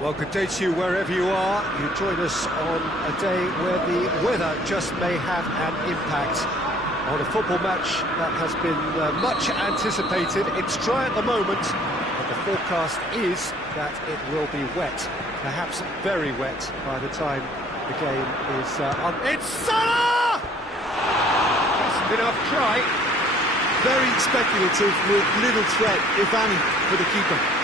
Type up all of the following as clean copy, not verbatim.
Well, good day to you wherever you are. You join us on a day where the weather just may have an impact on a football match that has been much anticipated. It's dry at the moment, but the forecast is that it will be wet, perhaps very wet by the time the game is on. It's Salah! Just enough try. Very speculative with little threat, if any, for the keeper.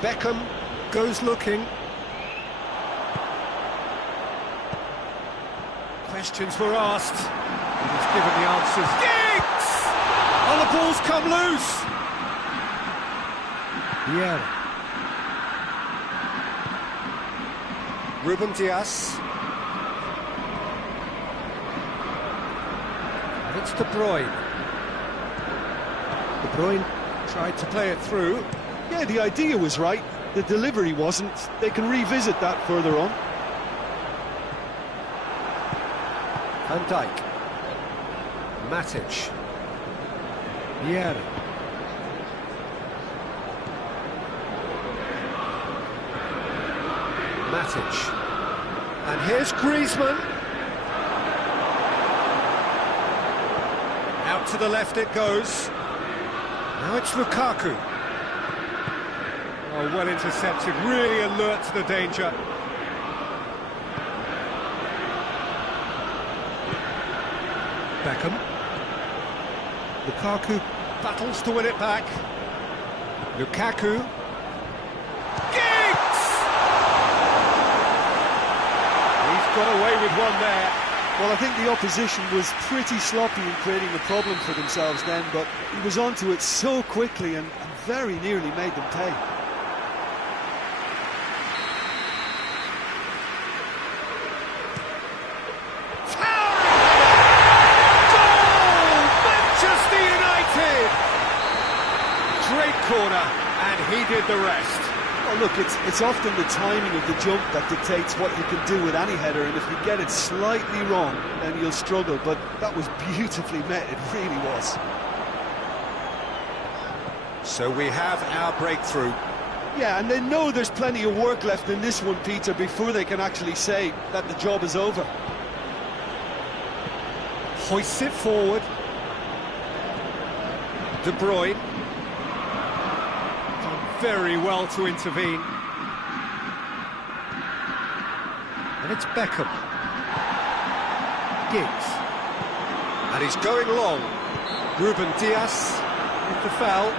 Beckham goes looking. Questions were asked. He was given the answers. Giggs! Oh, the ball's come loose! Yeah. Ruben Dias. And it's De Bruyne. De Bruyne tried to play it through. Yeah, the idea was right, the delivery wasn't. They can revisit that further on. Van Dijk. Matic. Vieira. Matic. And here's Griezmann. Out to the left it goes. Now it's Lukaku. Oh, well intercepted, really alert to the danger. Beckham. Lukaku battles to win it back. Lukaku. Giggs! He's got away with one there. Well, I think the opposition was pretty sloppy in creating the problem for themselves then, but he was onto it so quickly and very nearly made them pay. Great corner, and he did the rest. Well, look, it's often the timing of the jump that dictates what you can do with any header, and if you get it slightly wrong, then you'll struggle, but that was beautifully met, it really was. So we have our breakthrough. Yeah, and they know there's plenty of work left in this one, Peter, before they can actually say that the job is over. Hoists it forward. De Bruyne. Very well to intervene. And it's Beckham. Giggs. And he's going long. Ruben Dias with the foul.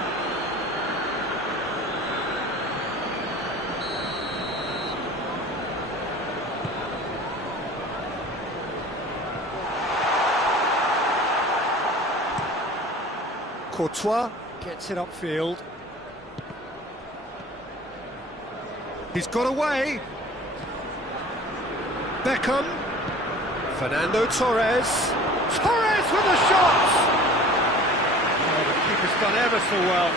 Courtois gets it upfield. He's got away. Beckham. Fernando Torres. Torres with a shot! Oh, the keeper's done ever so well.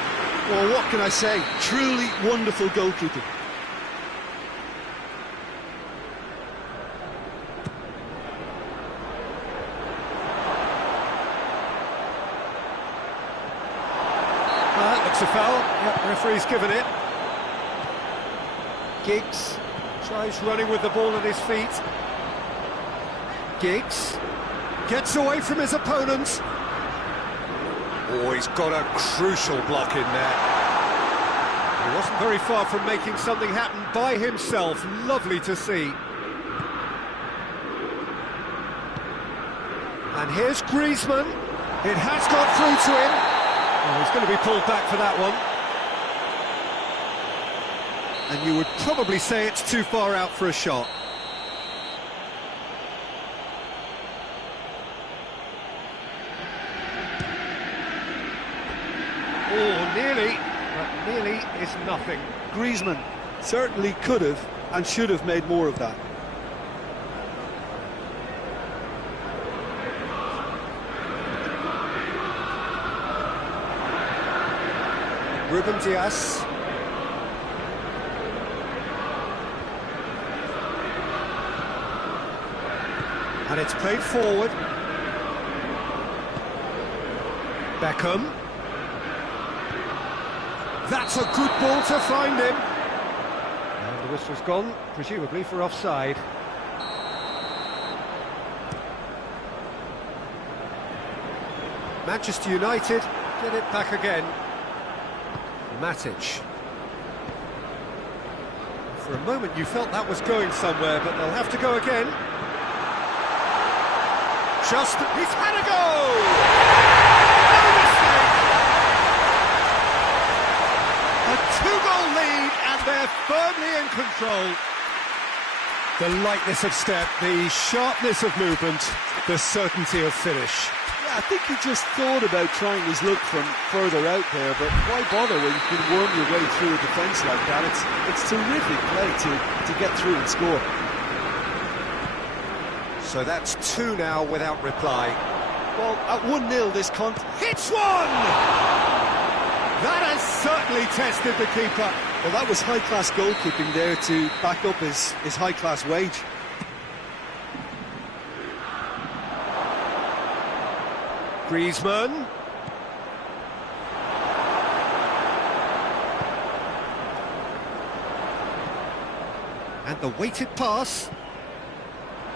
Well, what can I say? Truly wonderful goalkeeping. Looks a foul. Yep, referee's given it. Giggs tries running with the ball at his feet. Giggs gets away from his opponent. Oh, he's got a crucial block in there. He wasn't very far from making something happen by himself. Lovely to see. And here's Griezmann. It has got through to him. Oh, he's going to be pulled back for that one. And you would probably say it's too far out for a shot. Oh, nearly, but nearly is nothing. Griezmann certainly could have and should have made more of that. Ruben Dias. And it's played forward. Beckham. That's a good ball to find him. And the whistle's gone, presumably for offside. Manchester United get it back again. Matic. For a moment you felt that was going somewhere, but they'll have to go again. He's had a go! No mistake! A two-goal lead, and they're firmly in control. The lightness of step, the sharpness of movement, the certainty of finish. Yeah, I think he just thought about trying his luck from further out there, but why bother when you can worm your way through a defence like that? It's terrific play to get through and score. So that's two now without reply. Well, at 1-0 this hits one! That has certainly tested the keeper. Well, that was high-class goalkeeping there to back up his high-class wage. Griezmann. And the weighted pass.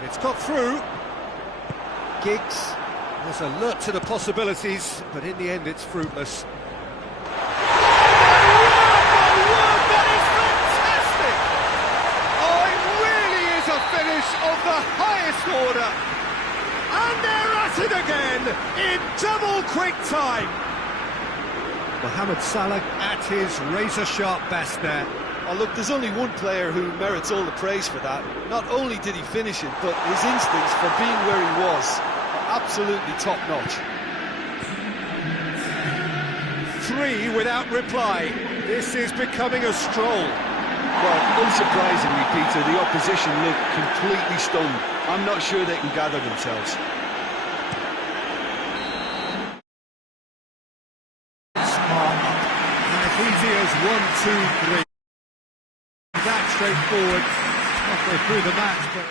It's got through. Giggs was alert to the possibilities, but in the end it's fruitless. Of the highest order, and they're at it again in double quick time. Mohamed Salah at his razor-sharp best there. Oh look, there's only one player who merits all the praise for that. Not only did he finish it, but his instincts for being where he was are absolutely top-notch. 3 without reply. This is becoming a stroll. Well, unsurprisingly, Peter, the opposition look completely stunned. I'm not sure they can gather themselves. Smart up. And as easy as 1, 2, 3. That straightforward. Halfway through the match, but...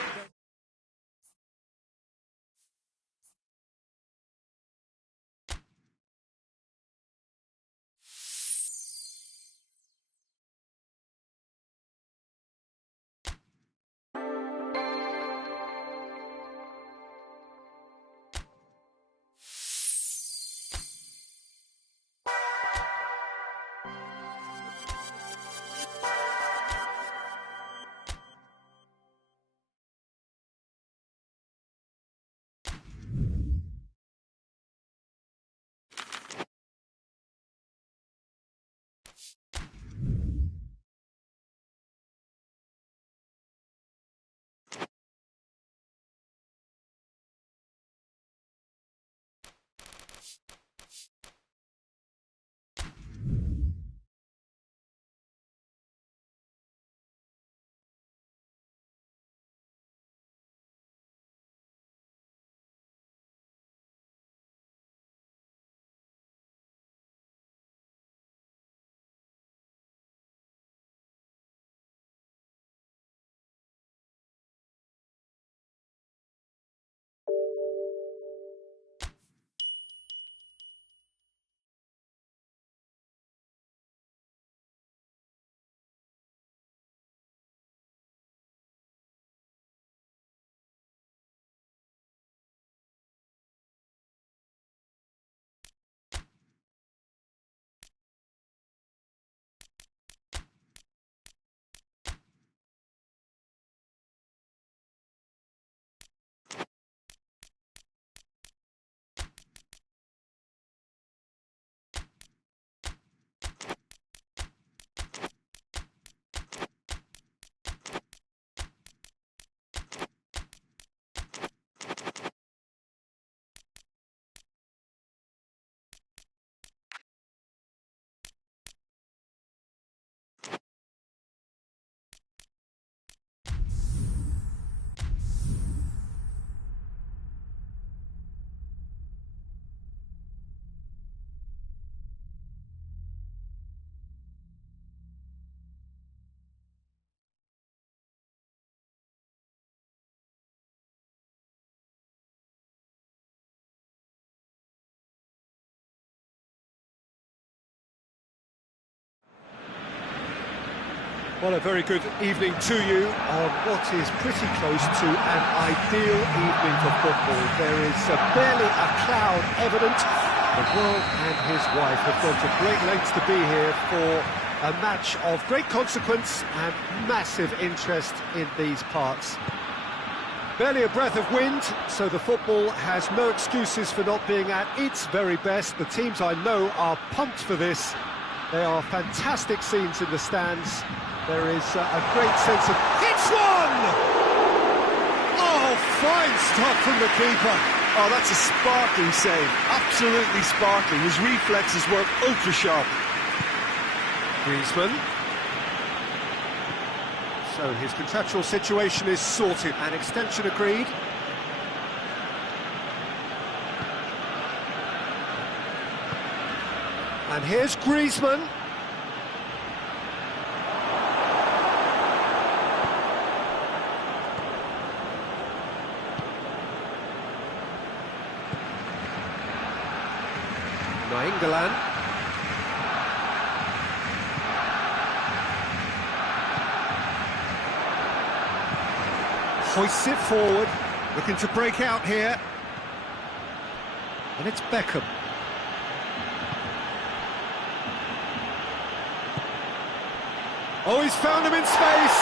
Well, a very good evening to you on what is pretty close to an ideal evening for football. There is barely a cloud evident. The world and his wife have gone to great lengths to be here for a match of great consequence and massive interest in these parts. Barely a breath of wind, so the football has no excuses for not being at its very best. The teams I know are pumped for this. They are fantastic scenes in the stands. There is a great sense of... It's one! Oh, fine stuff from the keeper. Oh, that's a sparkling save. Absolutely sparkling. His reflexes work ultra sharp. Griezmann. So his contractual situation is sorted. An extension agreed. And here's Griezmann. Nainggolan. Hoists it forward, looking to break out here. And it's Beckham. Oh, he's found him in space!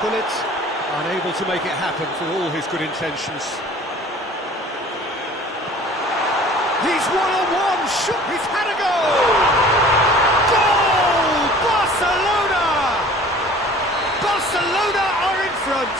Pullet, unable to make it happen for all his good intentions. He's one-on-one, he's had a goal! Goal! Barcelona! Barcelona are in front!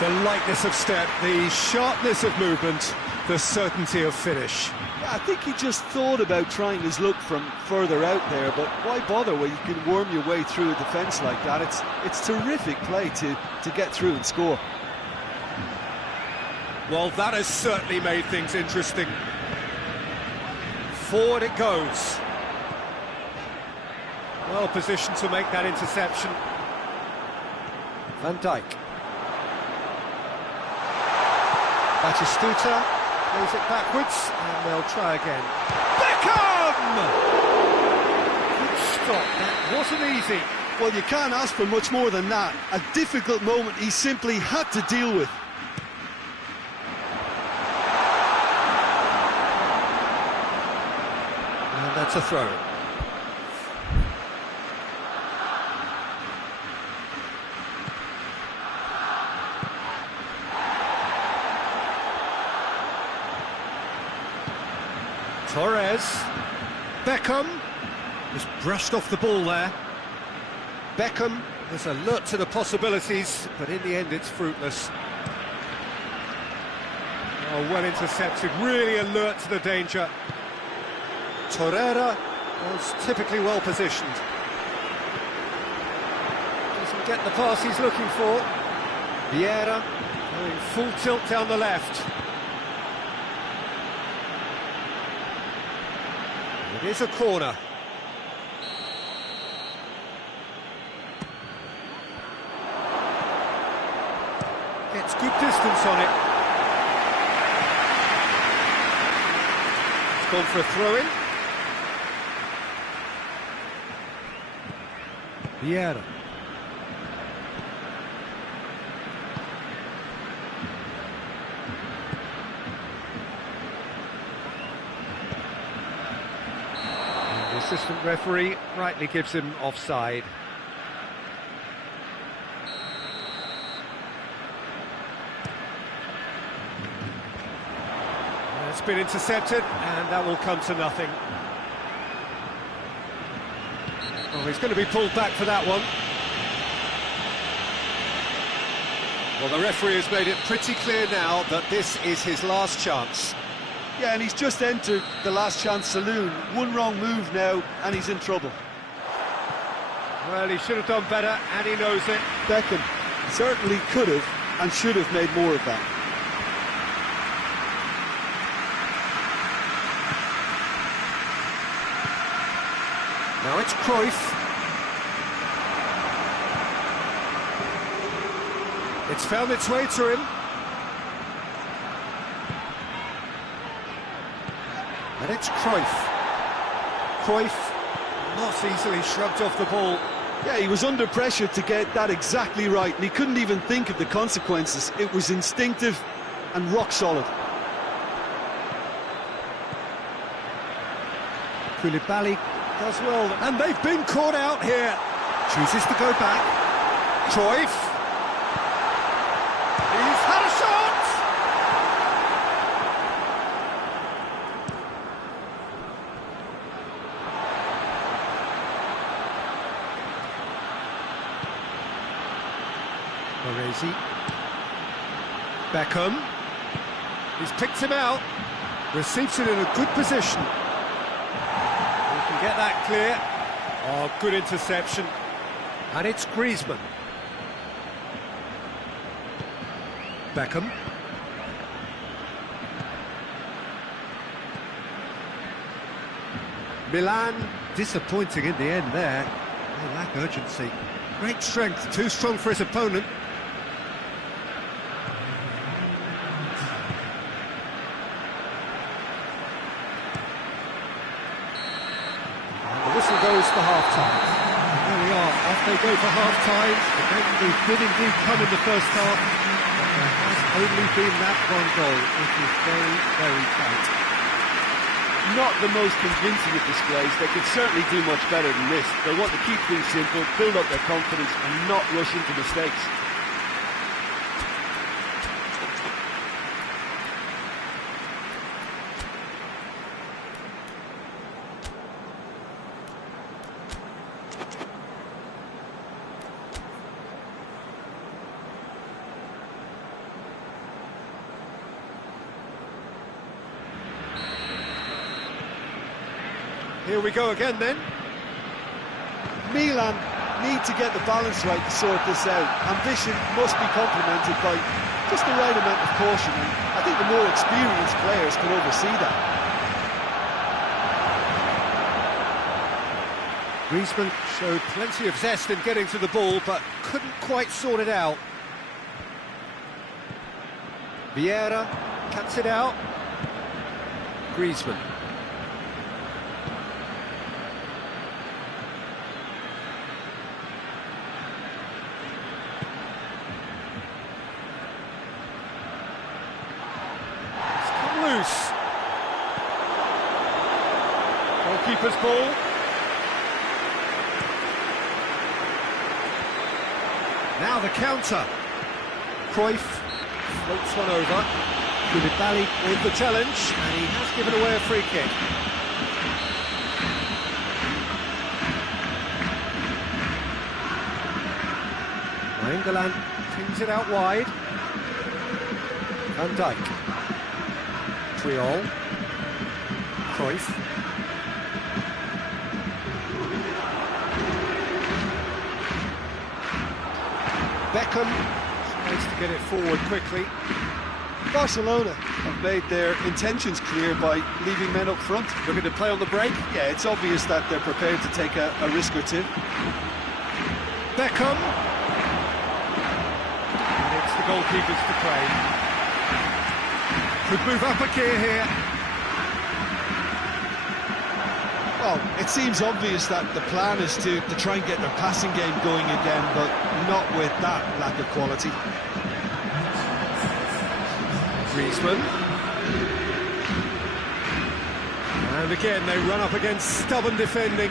The lightness of step, the sharpness of movement, the certainty of finish. I think he just thought about trying his luck from further out there, but why bother when you can worm your way through a defence like that? It's terrific play to get through and score. Well, that has certainly made things interesting. Forward it goes. Well positioned to make that interception. Van Dijk. Batistuta plays it backwards, and they'll try again. Beckham! Good stop, that wasn't easy. Well, you can't ask for much more than that. A difficult moment he simply had to deal with. And that's a throw. Torres. Beckham just brushed off the ball there. Beckham is alert to the possibilities, but in the end it's fruitless. Oh, well intercepted, really alert to the danger. Torreira was typically well positioned. Doesn't get the pass he's looking for. Vieira going full tilt down the left. It is a corner. Gets good distance on it. It's gone for a throw-in. Vieira. And the assistant referee rightly gives him offside. It's been intercepted, and that will come to nothing. Oh, he's going to be pulled back for that one. Well, the referee has made it pretty clear now that this is his last chance. Yeah, and he's just entered the last chance saloon. One wrong move now, and he's in trouble. Well, he should have done better, and he knows it. Beckham certainly could have and should have made more of that. Now it's Cruyff. It's found its way to him. And it's Cruyff. Cruyff Not easily shrugged off the ball. Yeah, he was under pressure to get that exactly right, and he couldn't even think of the consequences. It was instinctive and rock solid. Koulibaly does well, and they've been caught out here. Chooses to go back. Cruyff. He's had a shot! Baresi. Beckham. He's picked him out. Receives it in a good position. He can get that clear. Oh, good interception. And it's Griezmann. Beckham. Milan disappointing in the end there. They lack urgency. Great strength, too strong for his opponent. And the whistle goes for half-time. There we are, off they go for half-time. The game did indeed come in the first half, but there has only been that one goal. It is very, very tight. Not the most convincing of displays. They could certainly do much better than this. They want to keep things simple, build up their confidence and not rush into mistakes. Here we go again then. Milan need to get the balance right to sort this out. Ambition must be complemented by just the right amount of caution, and I think the more experienced players can oversee that. Griezmann showed plenty of zest in getting to the ball, but couldn't quite sort it out. Vieira cuts it out. Griezmann. Loose. Goalkeeper's ball. Now the counter. Cruyff floats one over. Koulibaly with the challenge, and he has given away a free kick. England pings it out wide. Van Dijk. Triol. Cruyff. Beckham tries to get it forward quickly. Barcelona have made their intentions clear by leaving men up front. Looking to play on the break. Yeah, it's obvious that they're prepared to take a risk or two. Beckham. And it's the goalkeepers to play. Could move up a gear here. Well, it seems obvious that the plan is to try and get their passing game going again, but not with that lack of quality. Griezmann. And again, they run up against stubborn defending.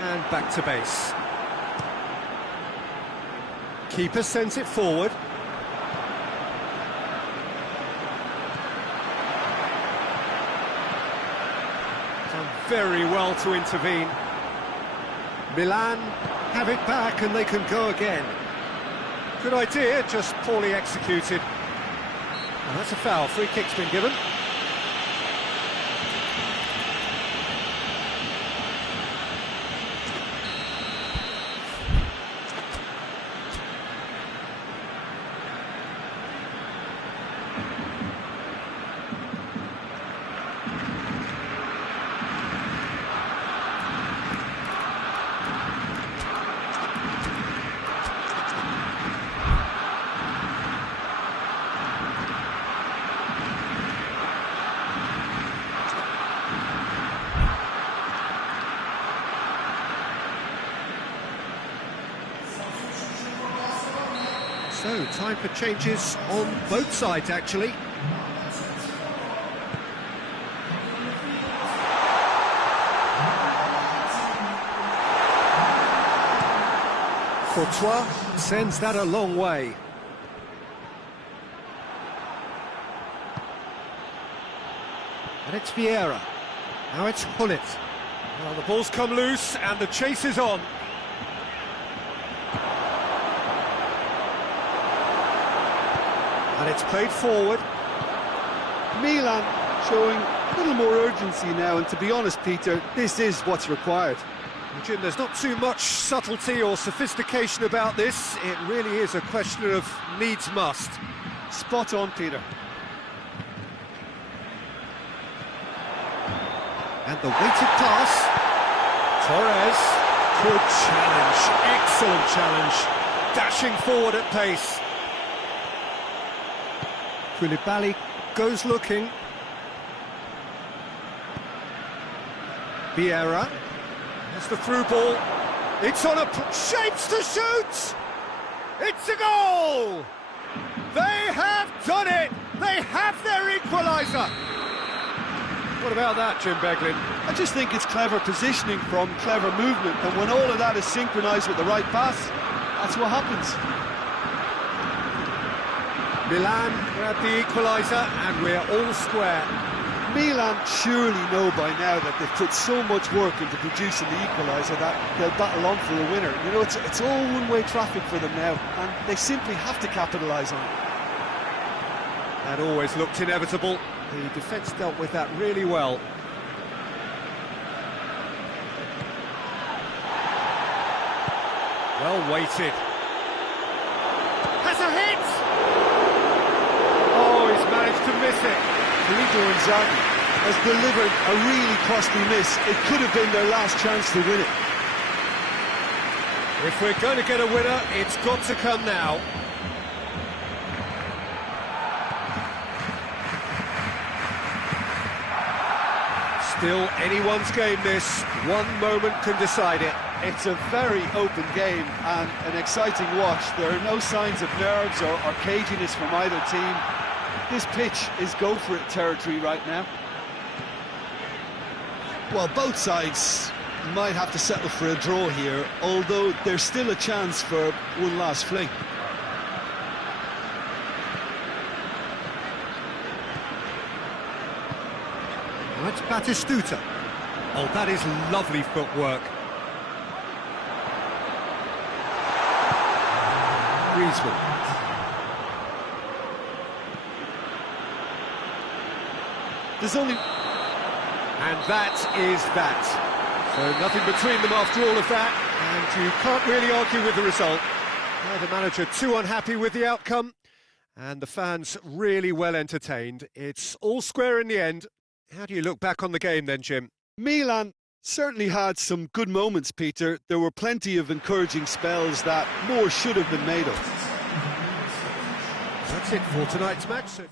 And back to base. Keeper sends it forward. Done very well to intervene. Milan have it back and they can go again. Good idea, just poorly executed. And that's a foul. Free kick's been given. So, time for changes on both sides, actually. Courtois sends that a long way. And it's Vieira. Now it's Hullet. Well, the ball's come loose and the chase is on. And it's played forward. Milan showing a little more urgency now, and to be honest, Peter, this is what's required. Well, Jim, there's not too much subtlety or sophistication about this. It really is a question of needs must. Spot on, Peter. And the weighted pass. Torres. Good challenge. Excellent challenge. Dashing forward at pace. Koulibaly goes looking. Vieira. That's the through ball. It's on a... shapes to shoot! It's a goal! They have done it! They have their equaliser! What about that, Jim Beglin? I just think it's clever positioning from clever movement, and when all of that is synchronised with the right pass, that's what happens. Milan grab the equaliser, and we're all square. Milan surely know by now that they've put so much work into producing the equaliser that they'll battle on for a winner. You know, it's all one-way traffic for them now, and they simply have to capitalise on it. That always looked inevitable. The defence dealt with that really well. Well weighted. Has a hit! Oh, he's managed to miss it. Filippo Inzaghi has delivered a really costly miss. It could have been their last chance to win it. If we're going to get a winner, it's got to come now. Still anyone's game this. One moment can decide it. It's a very open game and an exciting watch. There are no signs of nerves or caginess from either team. This pitch is go-for-it territory right now. Well, both sides might have to settle for a draw here, although there's still a chance for one last fling. That's Batistuta. Oh, that is lovely footwork. Griezmann. There's only... And that is that. So nothing between them after all of that, and you can't really argue with the result. Now the manager too unhappy with the outcome, and the fans really well entertained. It's all square in the end. How do you look back on the game then, Jim? Milan certainly had some good moments, Peter. There were plenty of encouraging spells that more should have been made of. That's it for tonight's match.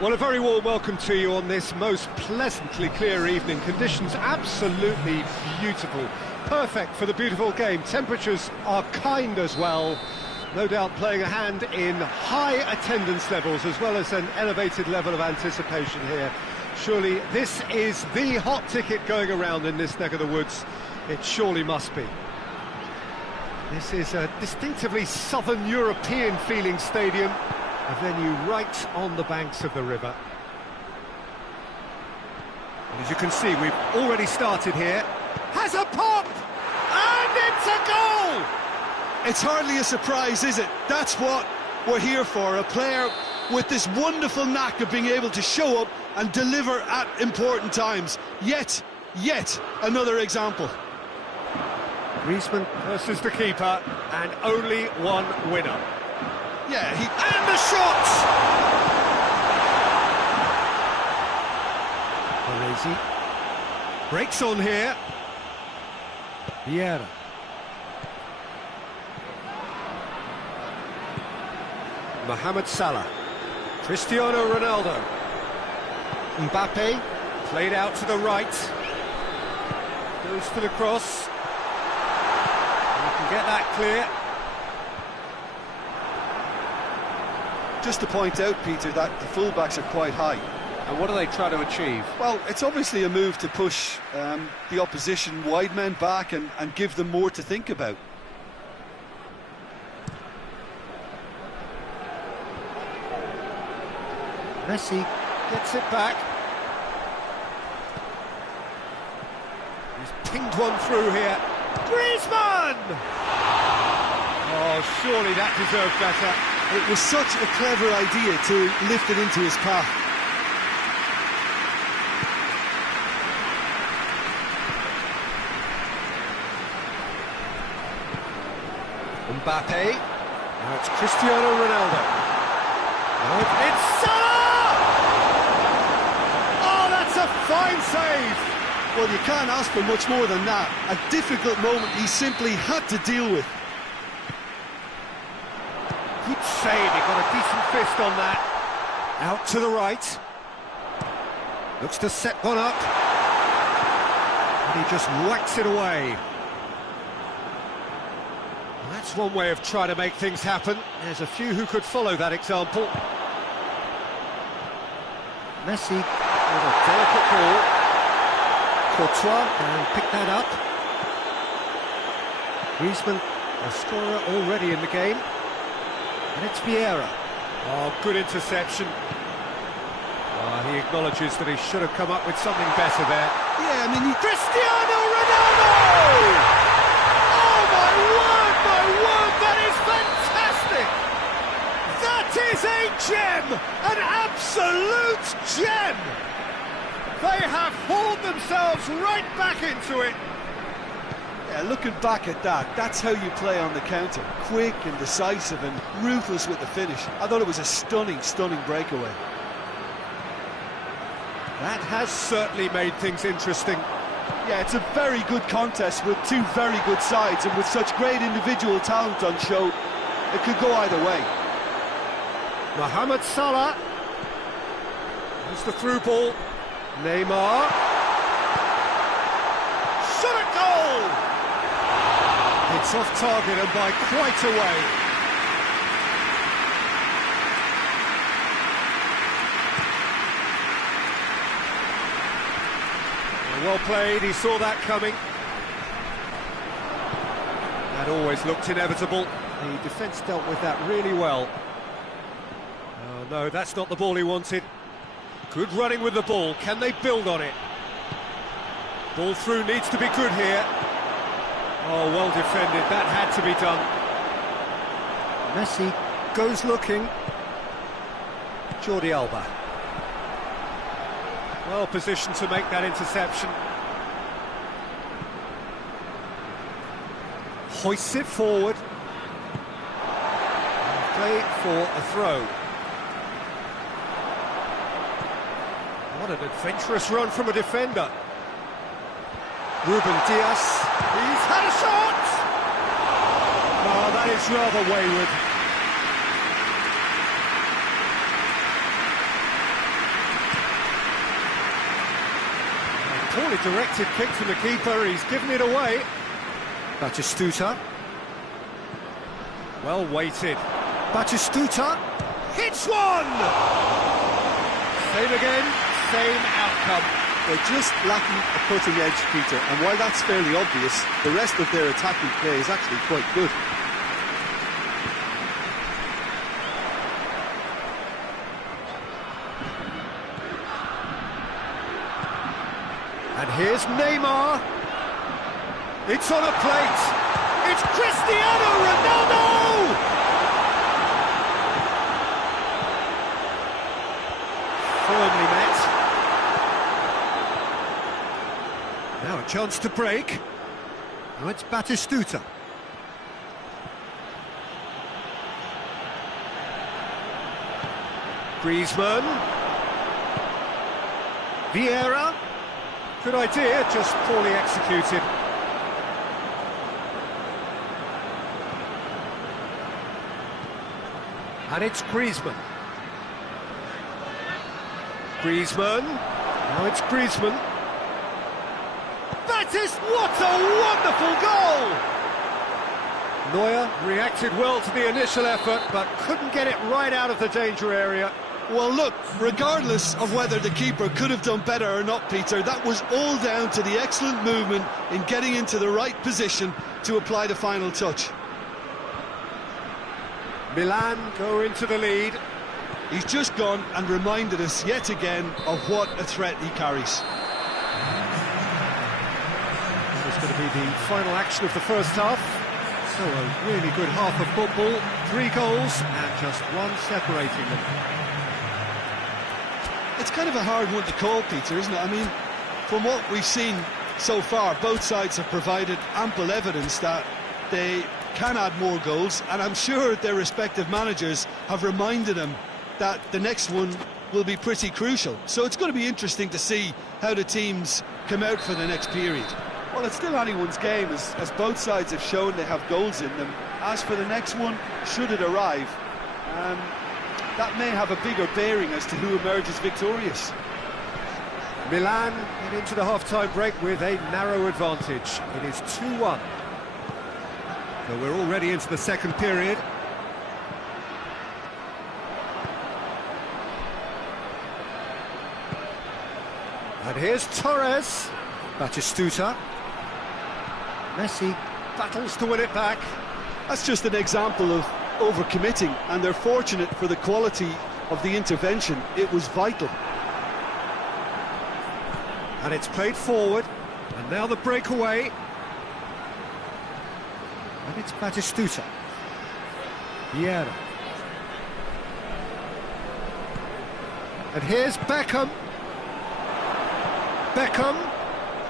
Well, a very warm welcome to you on this most pleasantly clear evening. Conditions absolutely beautiful. Perfect for the beautiful game. Temperatures are kind as well. No doubt playing a hand in high attendance levels as well as an elevated level of anticipation here. Surely this is the hot ticket going around in this neck of the woods. It surely must be. This is a distinctively southern European feeling stadium. A venue right on the banks of the river. And as you can see, we've already started here. Has a pop! And it's a goal! It's hardly a surprise, is it? That's what we're here for. A player with this wonderful knack of being able to show up and deliver at important times. Yet another example. Griezmann versus the keeper, and only one winner. Yeah, and the shot! Baresi breaks on here. Vieira. Mohamed Salah. Cristiano Ronaldo. Mbappe played out to the right. Goes for the cross. You can get that clear. Just to point out, Peter, that the fullbacks are quite high. And what do they try to achieve? Well, it's obviously a move to push the opposition wide men back and give them more to think about. Messi gets it back. He's pinged one through here. Griezmann! Oh, surely that deserved better. It was such a clever idea to lift it into his path. Mbappe. Now it's Cristiano Ronaldo. Now it's Salah! Oh, that's a fine save! Well, you can't ask for much more than that. A difficult moment he simply had to deal with. Good save, he got a decent fist on that. Out to the right. Looks to set one up. And he just whacks it away. Well, that's one way of trying to make things happen. There's a few who could follow that example. Messi with a delicate ball. Courtois can pick that up. Griezmann, a scorer already in the game. And it's Vieira. Oh, good interception. He acknowledges that he should have come up with something better there. Yeah, I mean, Cristiano Ronaldo! Oh, my word, that is fantastic! That is a gem! An absolute gem! They have hauled themselves right back into it. Yeah, looking back at that, that's how you play on the counter. Quick and decisive and ruthless with the finish. I thought it was a stunning, stunning breakaway. That has certainly made things interesting. Yeah, it's a very good contest with two very good sides, and with such great individual talent on show, it could go either way. Mohamed Salah. Here's the through ball. Neymar. Shot at goal! It's off target and by quite a way. Well played, he saw that coming. That always looked inevitable. The defence dealt with that really well. Oh no, that's not the ball he wanted. Good running with the ball, can they build on it? Ball through needs to be good here. Oh, well defended, that had to be done. Messi goes looking. Jordi Alba. Well positioned to make that interception. Hoists it forward. Play for a throw. What an adventurous run from a defender. Ruben Dias. He's had a shot! Oh, that is rather wayward. Poorly directed kick from the keeper, he's given it away. Batistuta. Well weighted. Batistuta hits one! Same again, same outcome. They're just lacking a cutting edge, Peter, and while that's fairly obvious, the rest of their attacking play is actually quite good. And here's Neymar. It's on a plate. It's Cristiano Ronaldo! Firmly met. Now a chance to break. Now it's Batistuta. Griezmann. Vieira. Good idea, just poorly executed. And it's Griezmann. Griezmann. Now it's Griezmann. That is what a wonderful goal! Neuer reacted well to the initial effort, but couldn't get it right out of the danger area. Well, look, regardless of whether the keeper could have done better or not, Peter, that was all down to the excellent movement in getting into the right position to apply the final touch. Milan go into the lead. He's just gone and reminded us yet again of what a threat he carries. That is going to be the final action of the first half. So a really good half of football, 3 goals and just one separating them. It's kind of a hard one to call, Peter, isn't it? I mean, from what we've seen so far, both sides have provided ample evidence that they can add more goals, and I'm sure their respective managers have reminded them that the next one will be pretty crucial. So it's going to be interesting to see how the teams come out for the next period. Well, it's still anyone's game, as both sides have shown they have goals in them. As for the next one, should it arrive, that may have a bigger bearing as to who emerges victorious. Milan get into the half-time break with a narrow advantage. It is 2-1. So we're already into the second period. And here's Torres. Batistuta. Messi battles to win it back. That's just an example of overcommitting, and they're fortunate for the quality of the intervention. It was vital. And it's played forward. And now the breakaway. And it's Batistuta. Vieira. And here's Beckham. Beckham.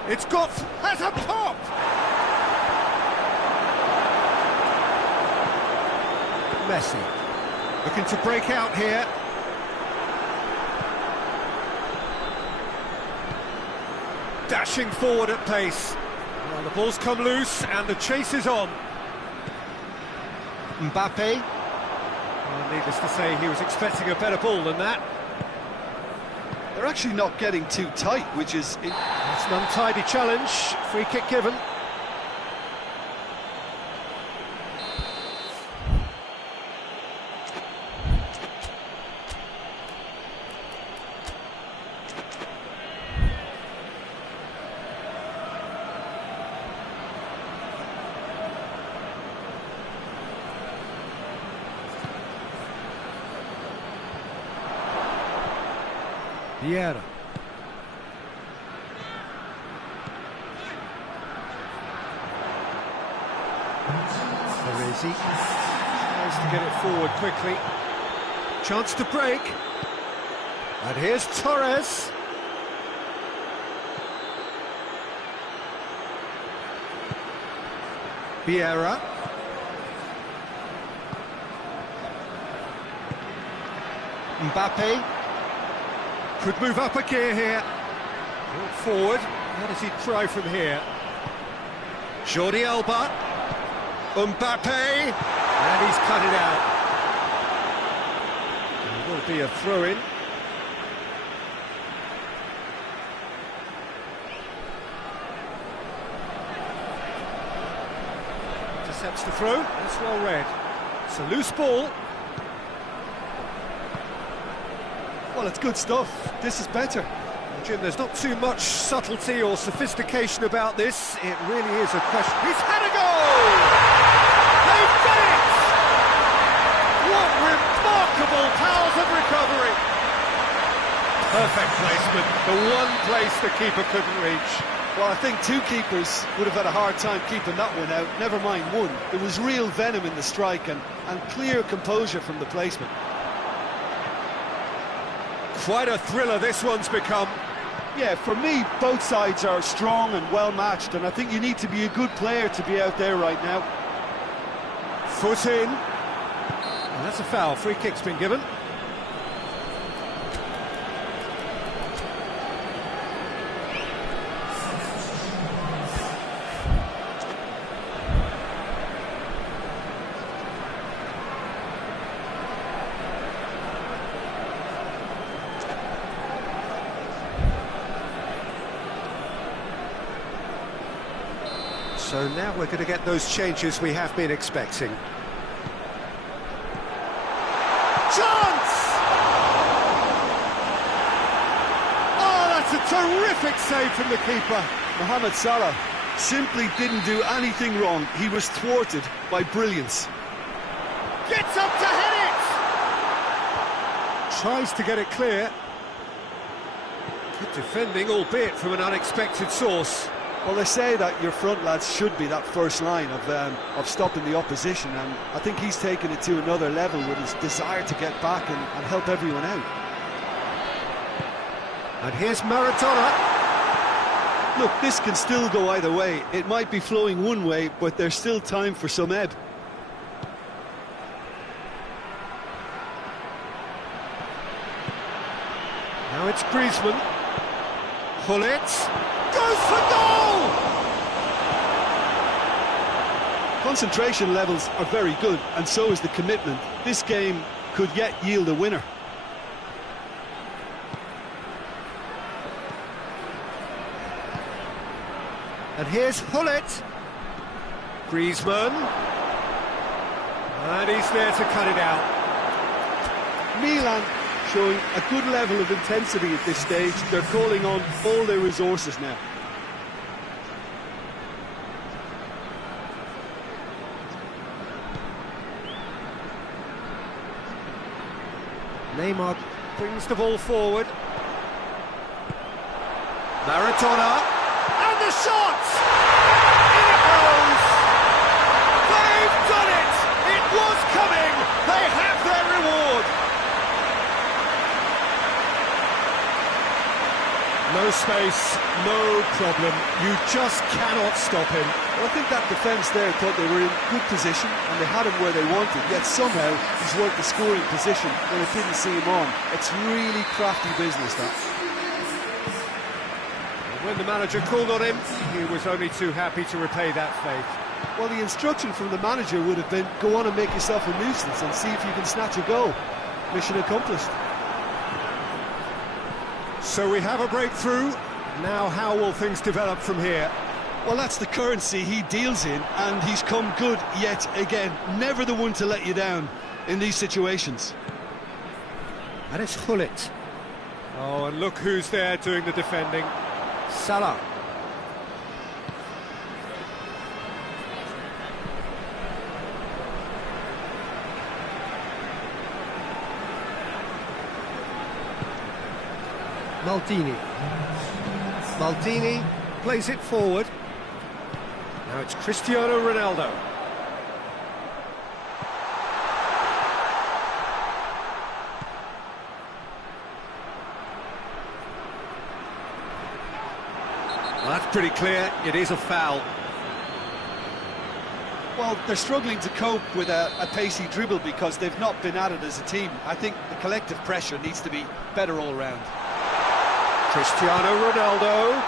It's got... has a pop! Messi. Looking to break out here. Dashing forward at pace. Well, the ball's come loose and the chase is on. Mbappe. Well, needless to say, he was expecting a better ball than that. They're actually not getting too tight, which is... It's an untidy challenge. Free kick given. Vieira. Parisi tries to get it forward quickly. Chance to break. And here's Torres. Vieira. Mbappe. Could move up a gear here. Brought forward. How does he try from here? Jordi Alba. Mbappe. And he's cut it out. It will be a throw-in. Intercepts the throw. That's well read. It's a loose ball. Well, it's good stuff. This is better. Well, Jim, there's not too much subtlety or sophistication about this. It really is a question. He's had a goal! They've done it! What remarkable powers of recovery! Perfect placement. The one place the keeper couldn't reach. Well, I think two keepers would have had a hard time keeping that one out, never mind one. There was real venom in the strike and clear composure from the placement. Quite a thriller this one's become. Yeah, for me, both sides are strong and well-matched, and I think you need to be a good player to be out there right now. Foot in. And that's a foul. Free kick's been given. So now we're going to get those changes we have been expecting. Chance! Oh, that's a terrific save from the keeper. Mohamed Salah simply didn't do anything wrong. He was thwarted by brilliance. Gets up to hit it! Tries to get it clear. Good defending, albeit from an unexpected source. Well, they say that your front lads should be that first line of stopping the opposition, and I think he's taken it to another level with his desire to get back and help everyone out. And here's Maradona. Look, this can still go either way. It might be flowing one way, but there's still time for some ebb. Now it's Griezmann. Gullit goes for goal! Concentration levels are very good, and so is the commitment. This game could yet yield a winner. And here's Gullit. Griezmann. And he's there to cut it out. Milan showing a good level of intensity at this stage. They're calling on all their resources now. Neymar brings the ball forward. Maradona, and the shot! In it goes! They've done it! It was coming! They have their reward! No space, no problem. You just cannot stop him. Well, I think that defence there thought they were in good position and they had him where they wanted, yet somehow he's worked the scoring position when it didn't see him on. It's really crafty business, that. When the manager called on him, he was only too happy to repay that faith. Well, the instruction from the manager would have been, go on and make yourself a nuisance and see if you can snatch a goal. Mission accomplished. So we have a breakthrough. Now how will things develop from here? Well, that's the currency he deals in, and he's come good yet again. Never the one to let you down in these situations. And it's Hullet. Oh, and look who's there doing the defending. Salah. Maldini plays it forward. Now it's Cristiano Ronaldo. Well, that's pretty clear. It is a foul. Well, they're struggling to cope with a pacey dribble because they've not been at it as a team. I think the collective pressure needs to be better all round. Cristiano Ronaldo.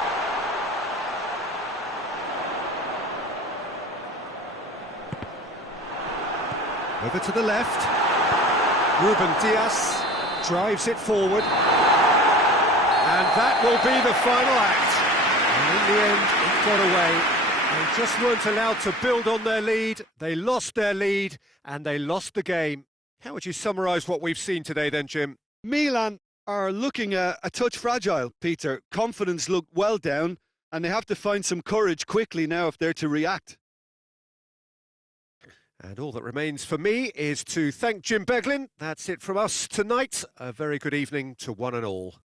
Over to the left. Ruben Dias drives it forward. And that will be the final act. And in the end, it got away. They just weren't allowed to build on their lead. They lost their lead and they lost the game. How would you summarise what we've seen today then, Jim? Milan are looking a touch fragile, Peter. Confidence looked well down, and they have to find some courage quickly now if they're to react. And all that remains for me is to thank Jim Beglin. That's it from us tonight. A very good evening to one and all.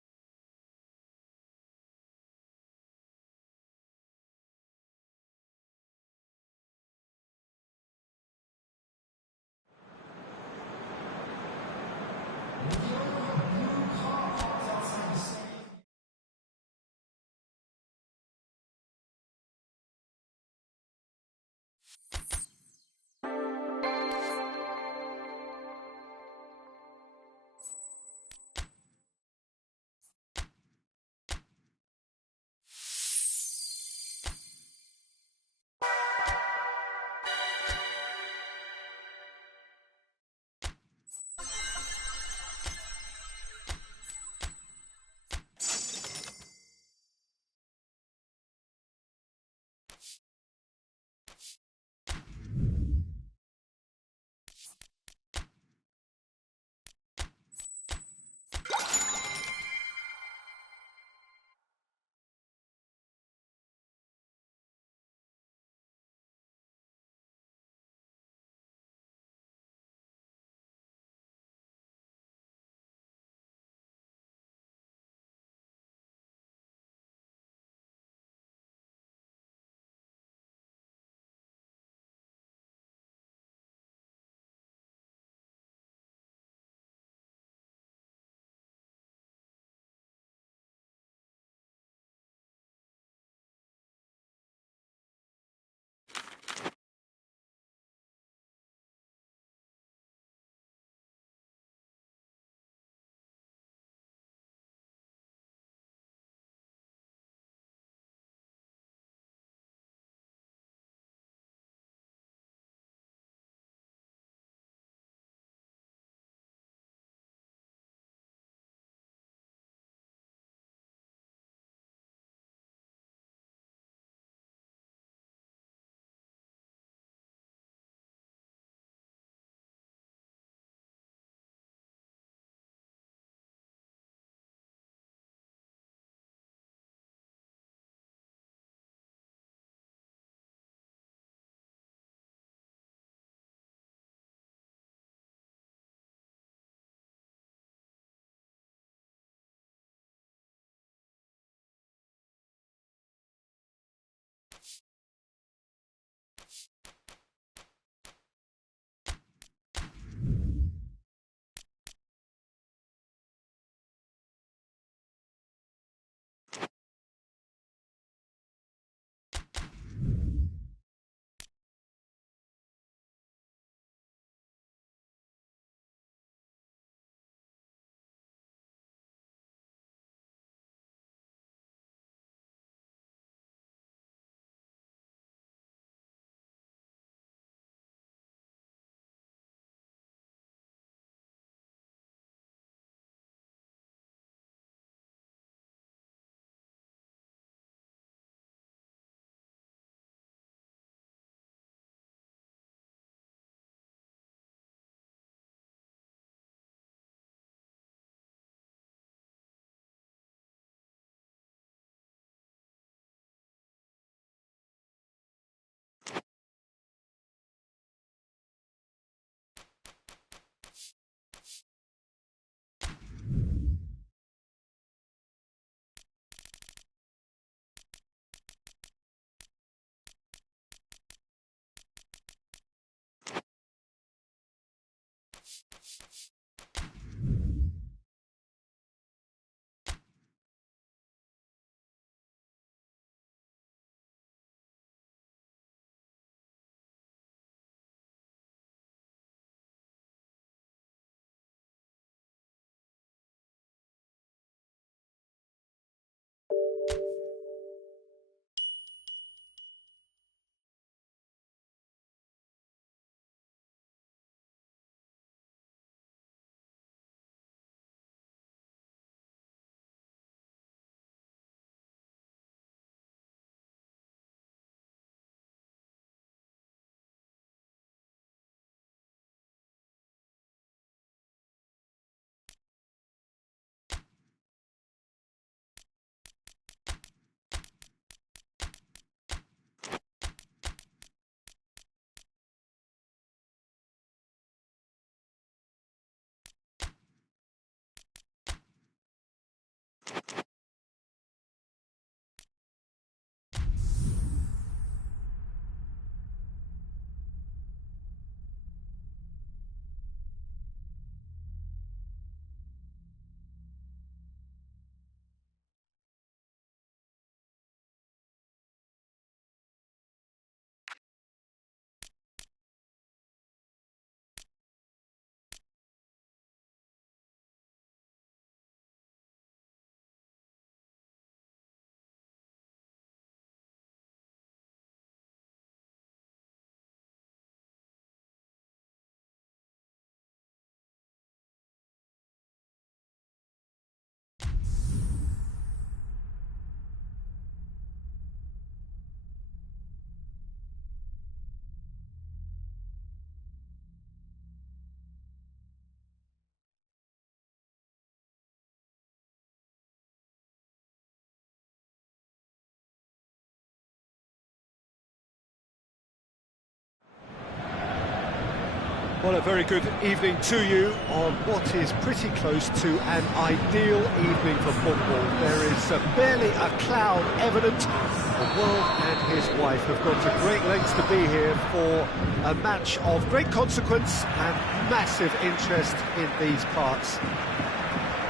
Well, a very good evening to you on what is pretty close to an ideal evening for football. There is barely a cloud evident. The world and his wife have gone to great lengths to be here for a match of great consequence and massive interest in these parts.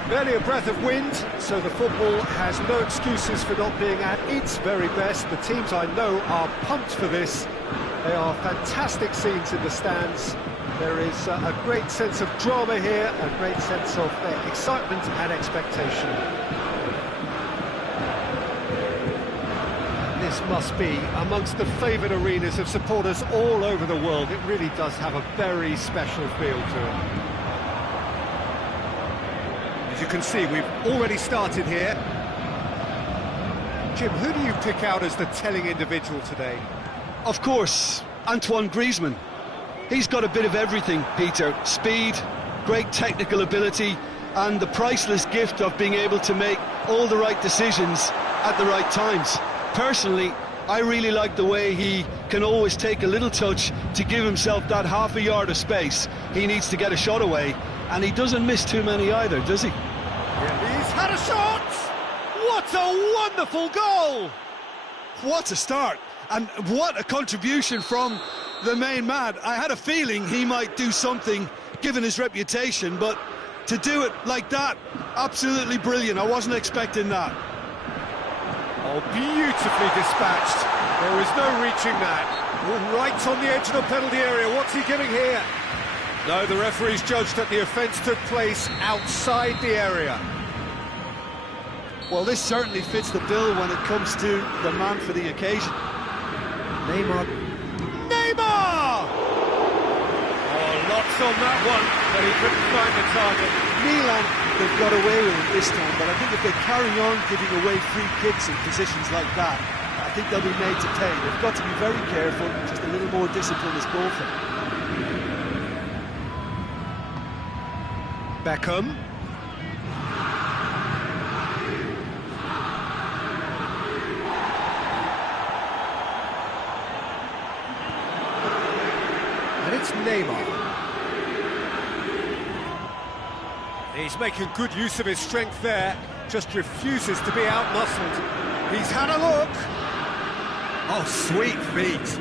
Barely a breath of wind, so the football has no excuses for not being at its very best. The teams I know are pumped for this. They are fantastic scenes in the stands. There is a great sense of drama here, a great sense of excitement and expectation. This must be amongst the favoured arenas of supporters all over the world. It really does have a very special feel to it. As you can see, we've already started here. Jim, who do you pick out as the telling individual today? Of course, Antoine Griezmann. He's got a bit of everything, Peter. Speed, great technical ability, and the priceless gift of being able to make all the right decisions at the right times. Personally, I really like the way he can always take a little touch to give himself that half a yard of space he needs to get a shot away, and he doesn't miss too many either, does he? Yeah, he's had a shot! What a wonderful goal! What a start, and what a contribution from the main man. I had a feeling he might do something given his reputation, but to do it like that, absolutely brilliant. I wasn't expecting that. Oh, beautifully dispatched. There is no reaching that. Right on the edge of the penalty area. What's he giving here? No, the referee's judged that the offence took place outside the area. Well, this certainly fits the bill when it comes to the man for the occasion. Neymar! Oh, lots on that one, but he couldn't find the target. Milan, they've got away with it this time, but I think if they carry on giving away free kicks in positions like that, I think they'll be made to pay. They've got to be very careful, just a little more discipline is called for. Beckham. And it's Neymar. He's making good use of his strength there, just refuses to be outmuscled. He's had a look. Oh, sweet feet.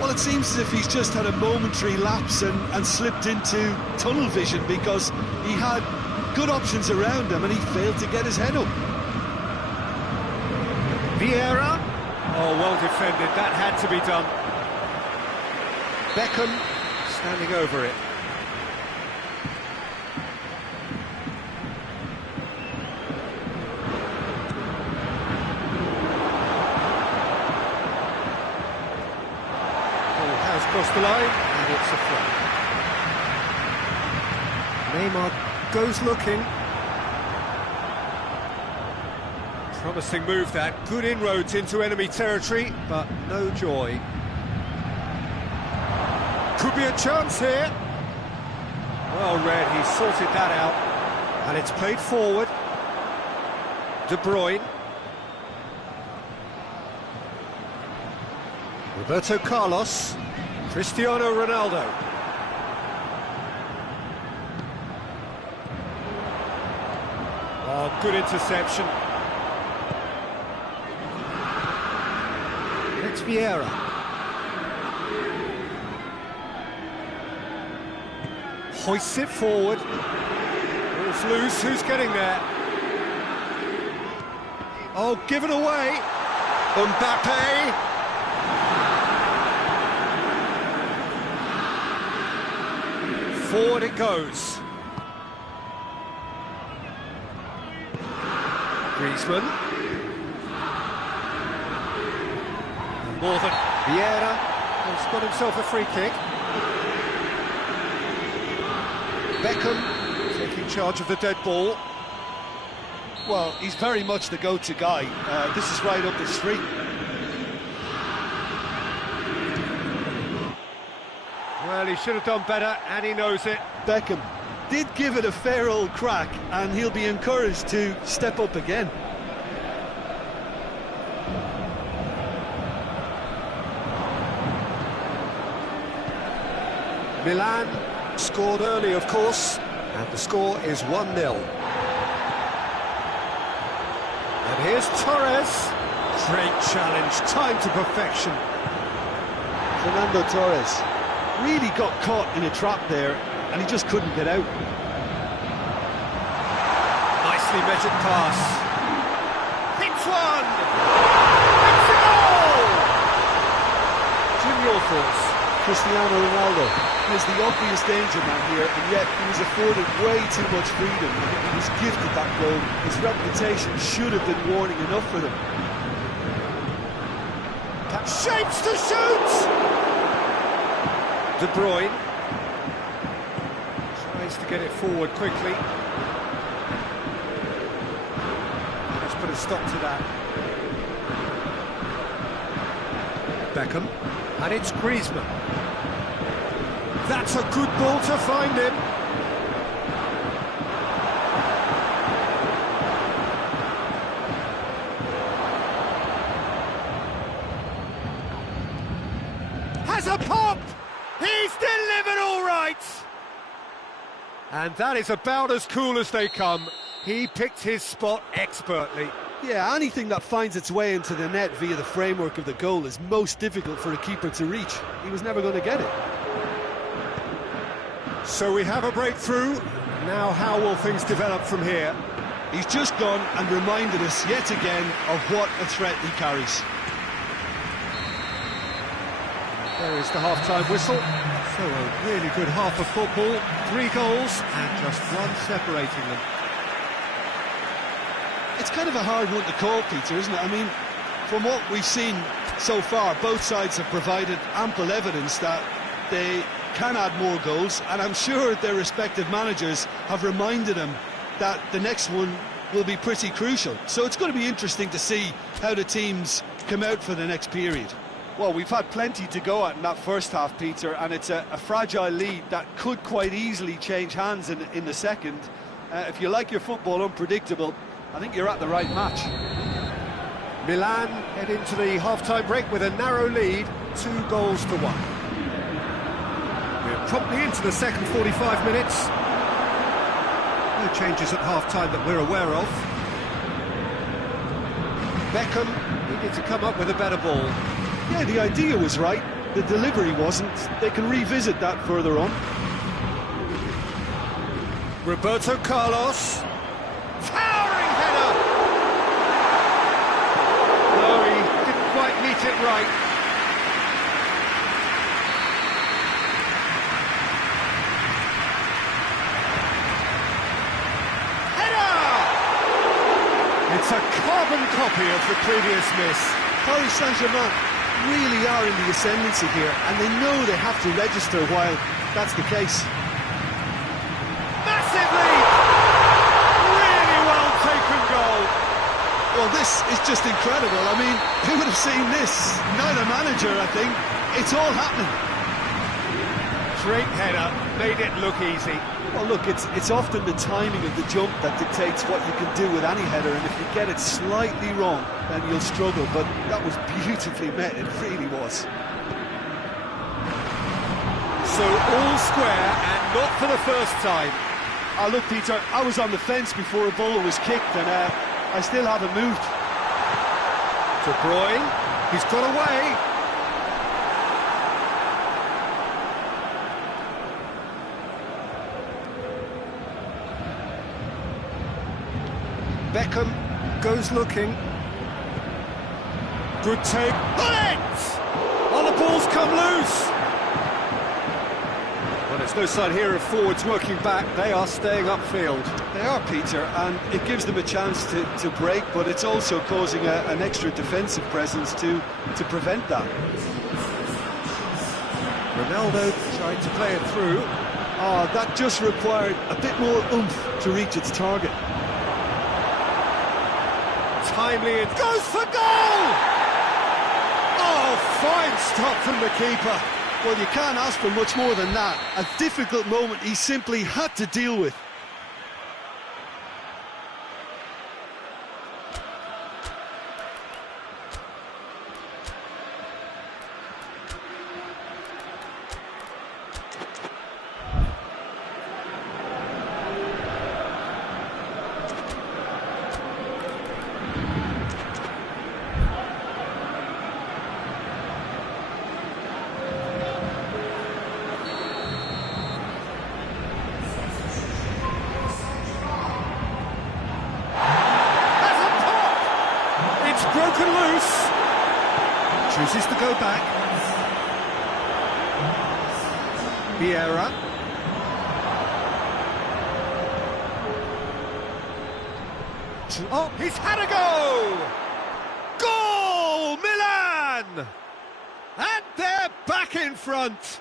Well, it seems as if he's just had a momentary lapse and slipped into tunnel vision, because he had good options around him and he failed to get his head up. Vieira. Oh, well defended. That had to be done. Beckham standing over it. Ball has crossed the line, and it's a throw. Neymar goes looking. Promising move that. Good inroads into enemy territory, but no joy. Could be a chance here. Well read, he sorted that out. And it's played forward. De Bruyne. Roberto Carlos. Cristiano Ronaldo. Oh, good interception. It's Vieira. Hoists it forward. Ball's loose, who's getting there? Oh, given away. Mbappe. Forward it goes. Griezmann. More than Vieira has got himself a free kick. Beckham taking charge of the dead ball. Well, he's very much the go-to guy. This is right up his street. Well, he should have done better, and he knows it. Beckham did give it a fair old crack, and he'll be encouraged to step up again. Milan scored early, of course, and the score is 1-0. And here's Torres. Great challenge, time to perfection. Fernando Torres really got caught in a trap there, and he just couldn't get out. Nicely measured pass. Hits one! It's a goal! Jim, your thoughts? Cristiano Ronaldo is the obvious danger man here, and yet he was afforded way too much freedom. I think he was gifted that goal. His reputation should have been warning enough for them. That shapes to shoot! De Bruyne tries to get it forward quickly. Let's put a stop to that. Beckham, and it's Griezmann. That's a good ball to find him. Has a pop! He's delivered all right! And that is about as cool as they come. He picked his spot expertly. Yeah, anything that finds its way into the net via the framework of the goal is most difficult for a keeper to reach. He was never going to get it. So we have a breakthrough. Now how will things develop from here? He's just gone and reminded us yet again of what a threat he carries. There is the half-time whistle. So a really good half of football. 3 goals and just one separating them. It's kind of a hard one to call, Peter, isn't it? I mean, from what we've seen so far, both sides have provided ample evidence that they can add more goals, and I'm sure their respective managers have reminded them that the next one will be pretty crucial. So it's going to be interesting to see how the teams come out for the next period. Well, we've had plenty to go at in that first half, Peter, and it's a fragile lead that could quite easily change hands in the second. If you like your football unpredictable, I think you're at the right match. Milan head into the half-time break with a narrow lead, 2 goals to 1. We're promptly into the second 45 minutes. No changes at half-time that we're aware of. Beckham needed to come up with a better ball. Yeah, the idea was right. The delivery wasn't. They can revisit that further on. Roberto Carlos. Towering header! No, he didn't quite meet it right. It's a carbon copy of the previous miss. Paris Saint-Germain really are in the ascendancy here, and they know they have to register while that's the case. Massive lead! Really well taken goal. Well, this is just incredible. I mean, who would have seen this? Neither manager, I think. It's all happening. Great header, made it look easy. Well, look, it's often the timing of the jump that dictates what you can do with any header, and if you get it slightly wrong, then you'll struggle, but that was beautifully met, it really was. So all square, and not for the first time. Look, Peter, I was on the fence before a ball was kicked, and I still haven't moved. De Bruyne, he's got away. Beckham goes looking. Good take. Bullet! Oh, the ball's come loose. Well, there's no sign here of forwards working back. They are staying upfield. They are, Peter, and it gives them a chance to break, but it's also causing an extra defensive presence to prevent that. Ronaldo tried to play it through. That just required a bit more oomph to reach its target. Timely, it goes for goal! Oh, fine stop from the keeper. Well, you can't ask for much more than that. A difficult moment he simply had to deal with. Broken loose. Chooses to go back. Vieira. Oh, he's had a go! Goal, Milan! And they're back in front.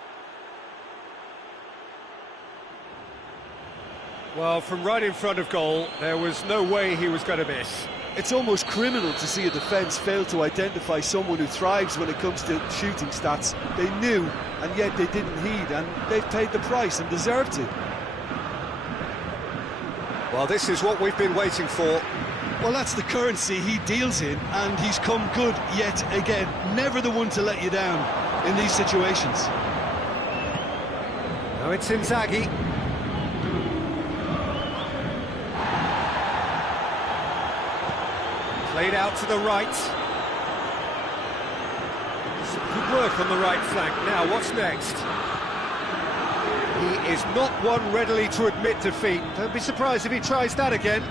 Well, from right in front of goal, there was no way he was going to miss. It's almost criminal to see a defence fail to identify someone who thrives when it comes to shooting stats. They knew, and yet they didn't heed, and they've paid the price and deserved to. Well, this is what we've been waiting for. Well, that's the currency he deals in, and he's come good yet again. Never the one to let you down in these situations. Now it's Inzaghi. Played out to the right. Some good work on the right flank. Now, what's next? He is not one readily to admit defeat. Don't be surprised if he tries that again.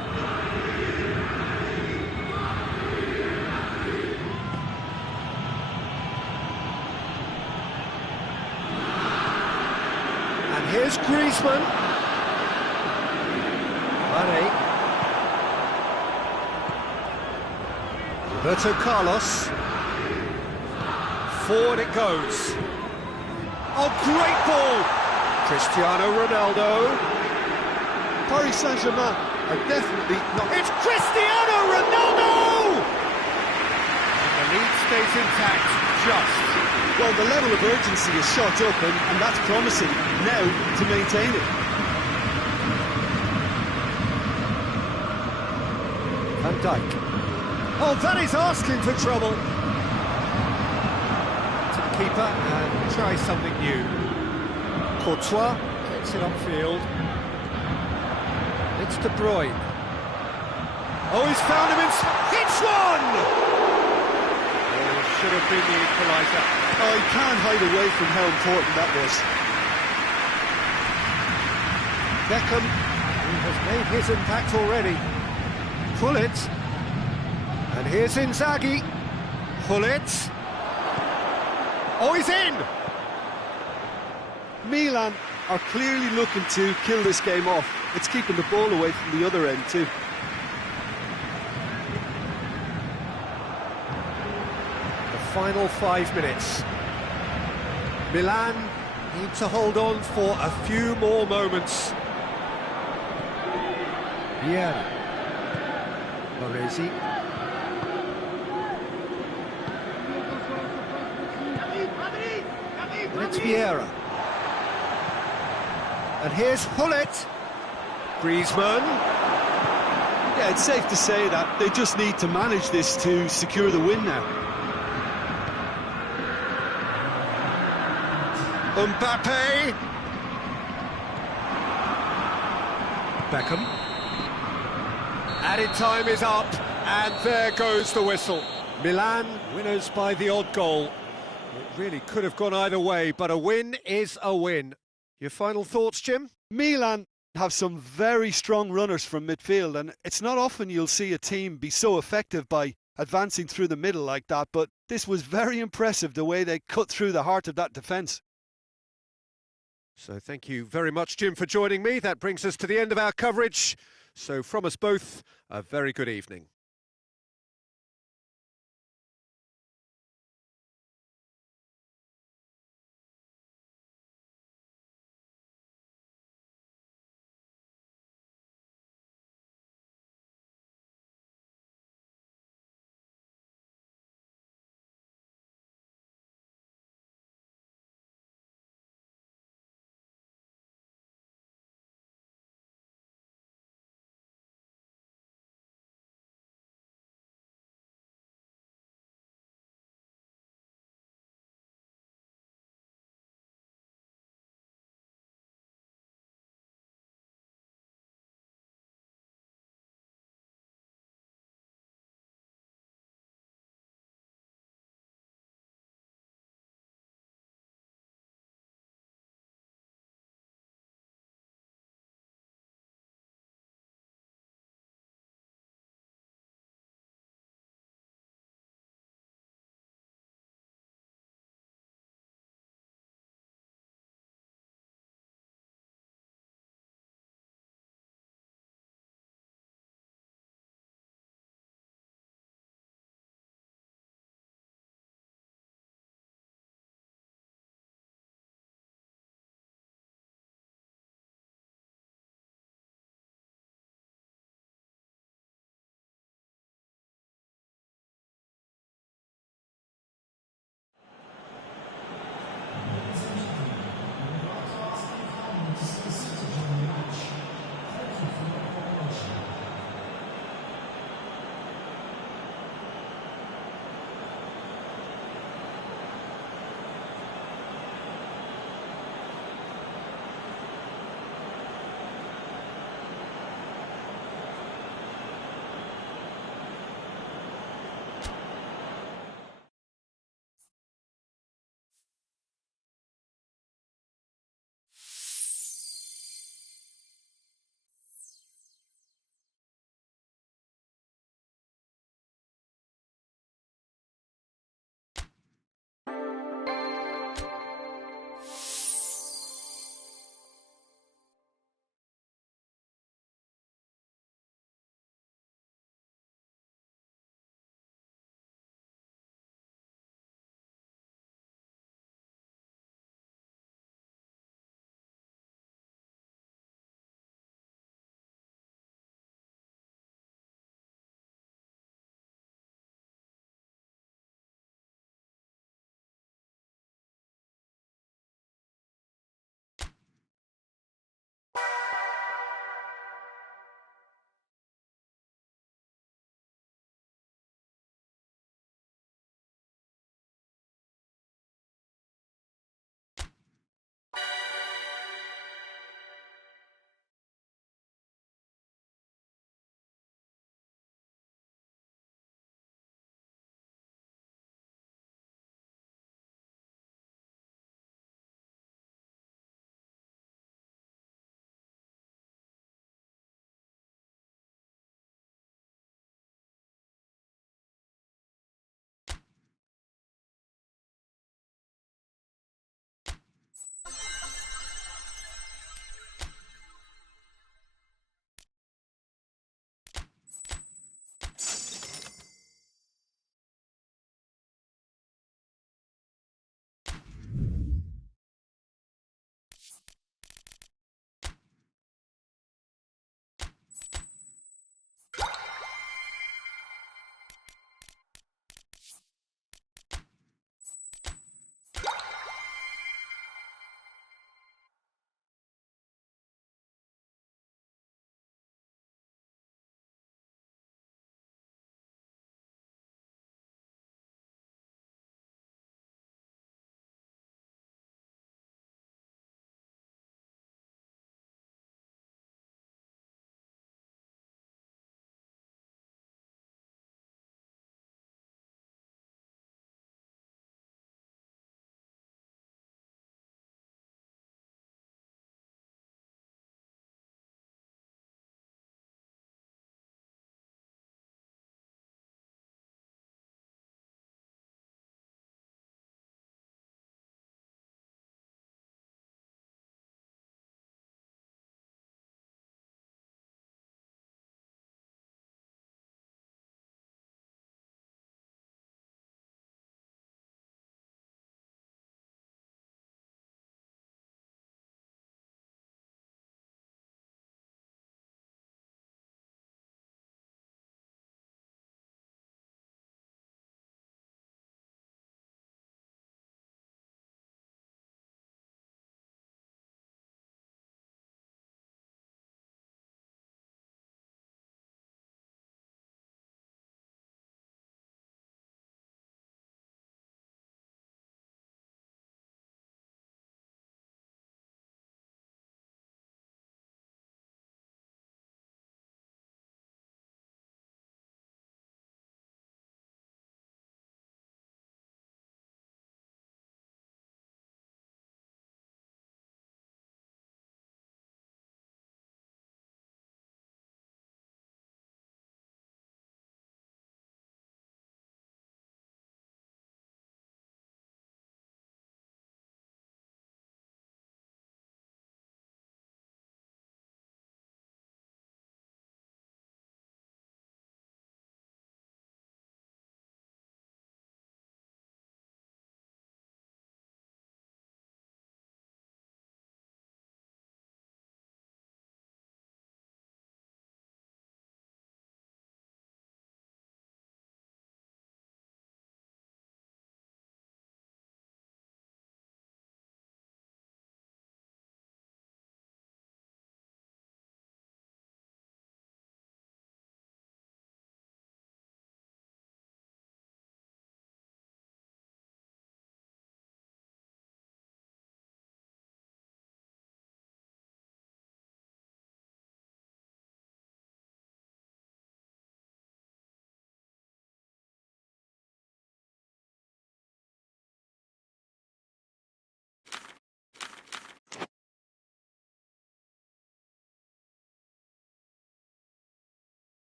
And here's Griezmann. Mane. Roberto Carlos. Forward it goes. Oh, great ball! Cristiano Ronaldo. Paris Saint-Germain are definitely not... It's Cristiano Ronaldo! And the lead stays intact, just. Well, the level of urgency is shot up, and that's promising now to maintain it. Van Dijk. Oh, that is asking for trouble. To the keeper and try something new. Courtois gets it upfield. It's De Bruyne. Oh, he's found him in... Hits one! Oh, should have been the equaliser. Oh, you can't hide away from how important that was. Beckham, who has made his impact already. Pullet. And here's Inzaghi. Pullet. Oh, he's in! Milan are clearly looking to kill this game off. It's keeping the ball away from the other end too. The final 5 minutes. Milan need to hold on for a few more moments. Vieira. Baresi. And it's Vieira. And here's Hullet. Griezmann. Yeah, it's safe to say that they just need to manage this to secure the win now. Mbappe. Beckham. Added time is up, and there goes the whistle. Milan winners by the odd goal. It really could have gone either way, but a win is a win. Your final thoughts, Jim? Milan have some very strong runners from midfield, and it's not often you'll see a team be so effective by advancing through the middle like that, but this was very impressive the way they cut through the heart of that defence. So thank you very much, Jim, for joining me. That brings us to the end of our coverage. So from us both, a very good evening.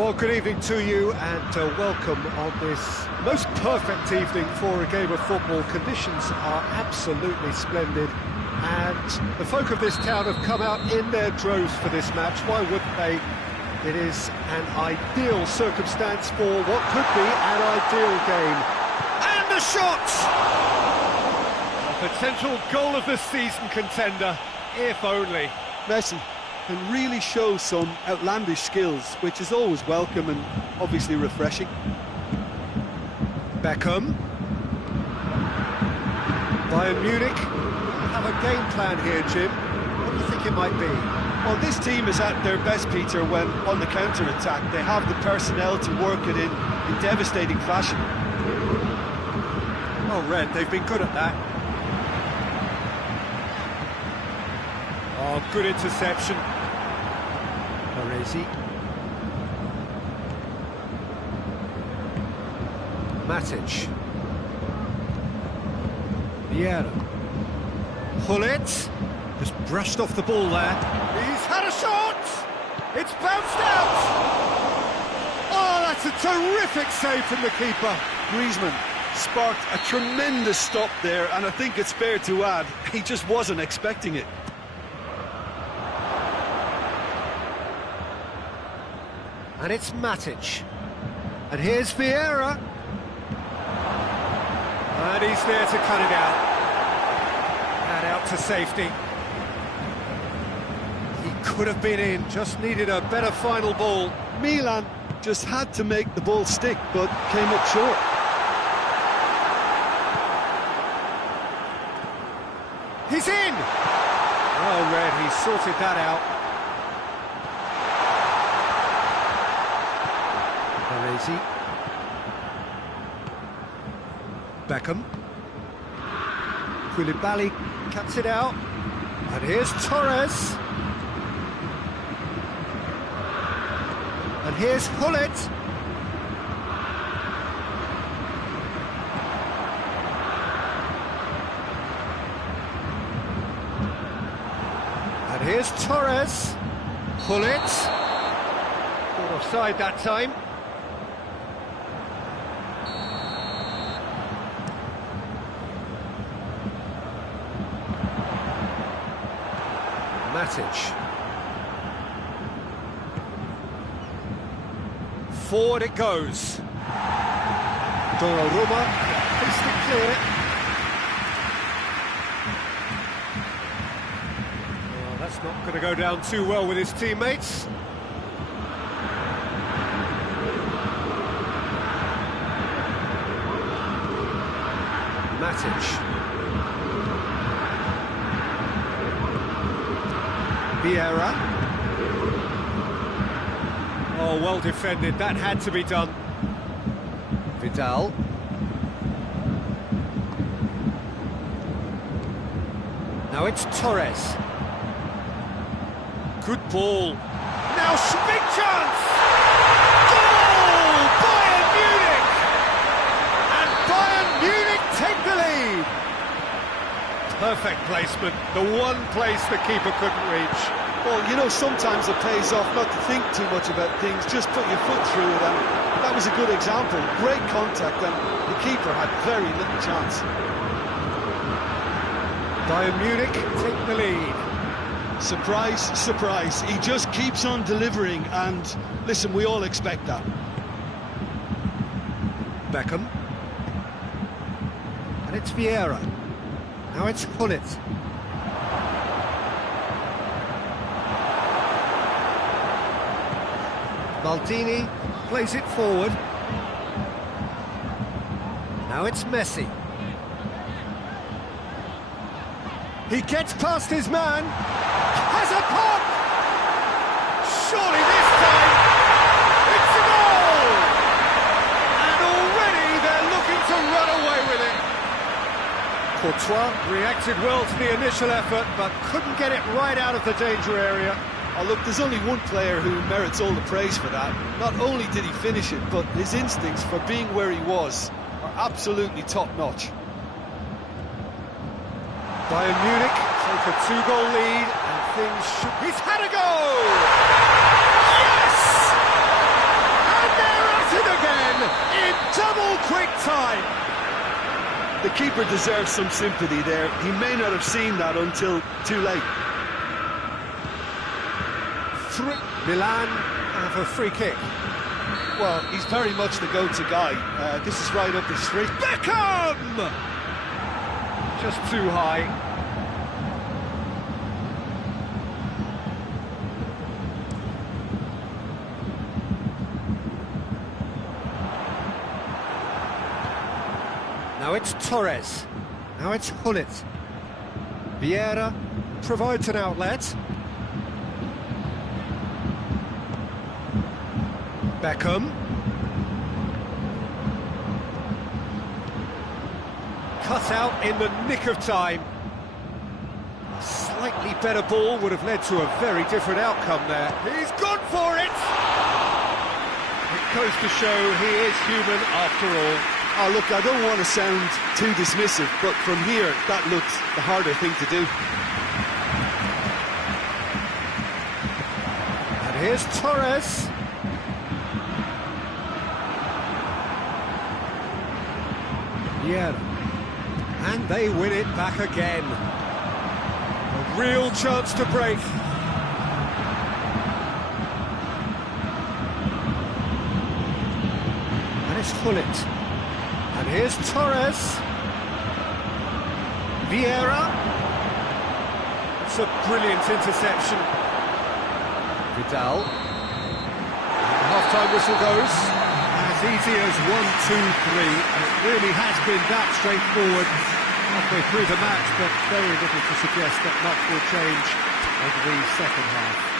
Well, good evening to you and welcome on this most perfect evening for a game of football. Conditions are absolutely splendid and the folk of this town have come out in their droves for this match. Why wouldn't they? It is an ideal circumstance for what could be an ideal game. And the shot! A potential goal of the season contender, if only. Messi can really show some outlandish skills, which is always welcome and obviously refreshing. Beckham. Bayern Munich have a game plan here, Jim. What do you think it might be? Well, this team is at their best, Peter, when on the counter-attack. They have the personnel to work it in devastating fashion. Well read, they've been good at that. Oh, good interception. Baresi. Matic. Vieira. Hullet. Just brushed off the ball there. He's had a shot! It's bounced out! Oh, that's a terrific save from the keeper. Griezmann sparked a tremendous stop there, and I think it's fair to add, he just wasn't expecting it. And it's Matic. And here's Vieira. And he's there to cut it out. And out to safety. He could have been in, just needed a better final ball. Milan just had to make the ball stick, but came up short. He's in! Well read, he sorted that out. Baresi. Beckham. Koulibaly cuts it out. And here's Torres. And here's Hullet. And here's Torres. Hullet. Caught offside that time. Matic. Forward it goes. Donnarumma placed it clear. Well, that's not going to go down too well with his teammates. Matic. Vieira. Oh, well defended, that had to be done. Vidal. Now it's Torres. Good ball. Now big chance! Goal! Bayern Munich! And Bayern Munich take the lead! Perfect placement, the one place the keeper couldn't reach. Well, you know, sometimes it pays off not to think too much about things, just put your foot through it, and that was a good example. Great contact, and the keeper had very little chance. Bayern Munich take the lead. Surprise, surprise, he just keeps on delivering, and listen, we all expect that. Beckham. And it's Vieira. Now it's Hullet. Maldini plays it forward. Now it's Messi. He gets past his man. Has a pop! Surely this time it's a goal! And already they're looking to run away with it. Courtois reacted well to the initial effort, but couldn't get it right out of the danger area. Oh, look, there's only one player who merits all the praise for that. Not only did he finish it, but his instincts for being where he was are absolutely top-notch. Bayern Munich take a 2-goal lead, and things should... He's had a goal! Yes! Double quick time! The keeper deserves some sympathy there. He may not have seen that until too late. Milan have a free kick. Well, he's very much the go-to guy. This is right up his street. Beckham! Just too high. Now it's Torres. Now it's Hullet. Vieira provides an outlet. Beckham. Cut out in the nick of time. A slightly better ball would have led to a very different outcome there. He's gone for it! It goes to show he is human after all. Oh, look, I don't want to sound too dismissive, but from here, that looks the harder thing to do. And here's Torres. Yeah. And they win it back again. A real chance to break. And it's Hullet. And here's Torres. Vieira. It's a brilliant interception. Vidal. The half-time whistle goes. As easy as 1, 2, 3. And it really has been that straightforward halfway through the match, but very little to suggest that much will change over the second half.